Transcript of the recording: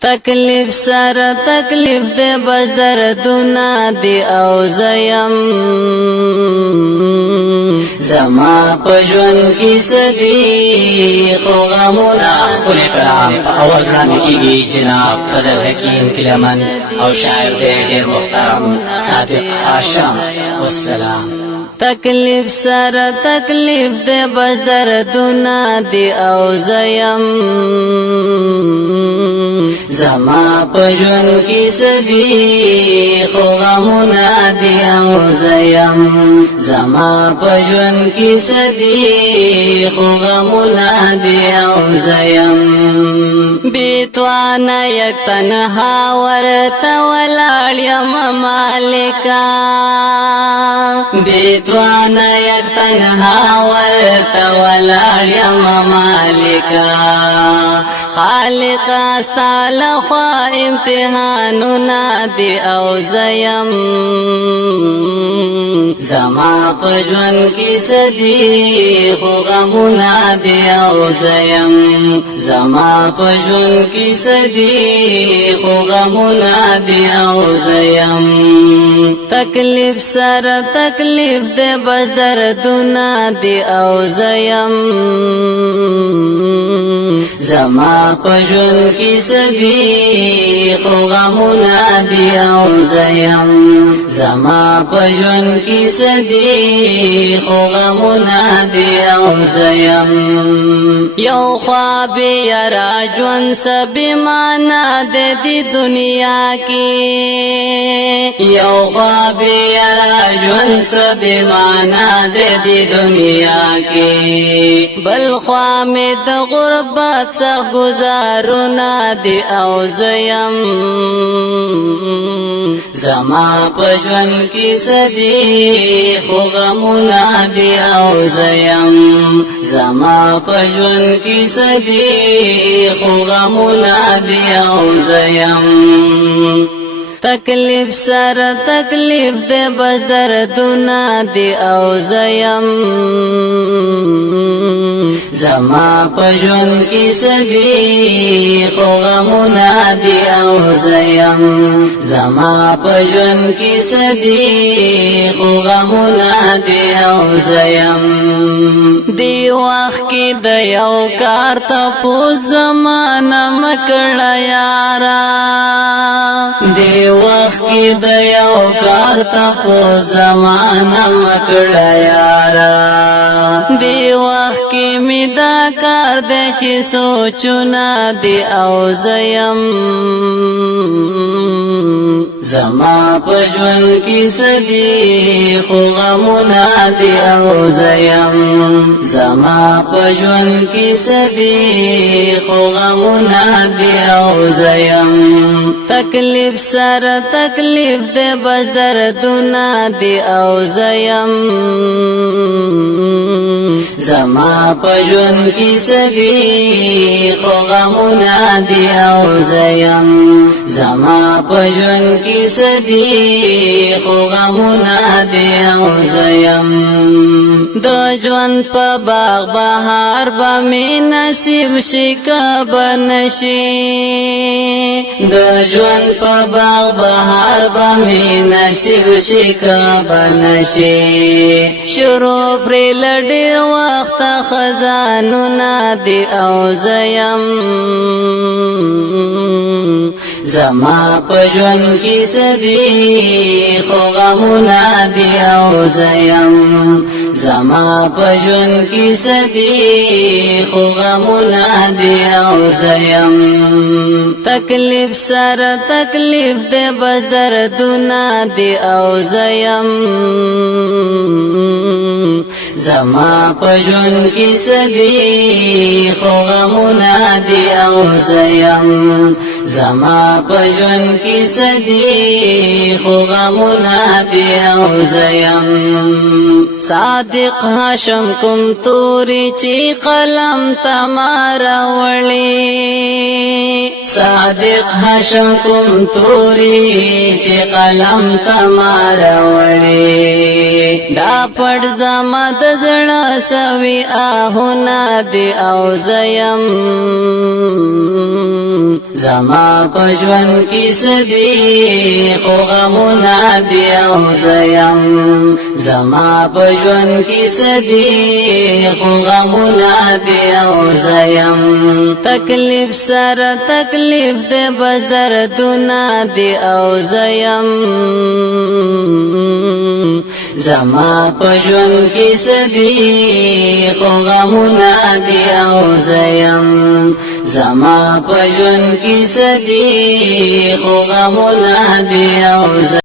تکلیف سره تکلیف دے بس دردنا دی او زیم زما پجون کی صدی خو غمونا خپل اکرام په اول وړاندې کیږي جناب فضل حکیم کلمن او شاعر دې ډېر محترم صادق هاشم والسلام. تکلیف سره تکلیف دے بس دردنا دی او زیم زما پجون کی صدی خو غمونا دی او زیم زما پجون کی صدی خو غمونا دی او زیم بیتوانا یک تنها ورتا ولاړ یم مالکا بیتوانا یک تنها ورتا ولاړ یم مالکا خالق استا لخوا امتحاننا دی او زیم زما پجون کی صدی خو غمونا دی او زیم زما پجون کی صدی خو غمونا دی او زیم تکلیف سره تکلیف دے بس دردنا دی او زیم زما پجون کی صدی خو غمونا دی او زیم زما پجون کی صدی خو غمونا دی او زیم یو خواب یرا جون سب مانا دے دی دنیا کی یو خواب یرا جون سب مانا دے دی دنیا کی بل خوا میں د غربت سخ گزارونا دی او زیم زما پجون کی صدی خو غمونا دی او زیم زما پجون کی صدی خو غمونا دی او زیم تکلیف سره تکلیف دے بس دردنا دی او زیم زما پجون کی صدی خو غمونا دی او زیم زما پجون کی صدی خو غمونا دی او زیم دی وخت کی د یو کار ته پو زمانہ مکړه یارا دی وخت کی د یو کار ته پو زمانہ مکړه یارا دی وخت کی می دا کار دے چی سوچونا دی او زیم زما پجون کی صدی خو غمونا دی او زیم زما پجون کی صدی خو غمونا دی او زیم تکلیف سره تکلیف دے بس دردنا دی او زیم زما پجون کی صدی خو غمونا دی او زیم زما پجون کی صدی خو غمونا دی او زیم دو جوان پا باغ بہار با می نصیب شکا بنشی دو جوان پا باغ بہار با می نصیب شکا بنشی شروع پری لڈیر وقت خزانونا دی او زیم زما پجون کی صدی خو غمونا دی او زیم زما پجون کی صدی خو غمونا دی او زیم تکلیف سره تکلیف دے بس دردنا دی او زیم زما پجون کی صدی خو غمونا دی او زیم زما پجون کی صدی خو غمونا دی او زیم صادق هاشم کوم توری چی قلم تمارا ولی صادق هاشم کوم توری چی قلم تمارا ولی دا پړ زما د زړه سوي آهونه دی او زیم زما زما پجون کی سدی خو غمونا دی او زیم زما پجون کی سدی خو غمونا دی او زیم تکلیف سر تکلیف دے بس دردونا دی او زیم زما پجون کی سدی خو غمونا دی او زیم زما پجون کی سدی خو غمونا دی او زیم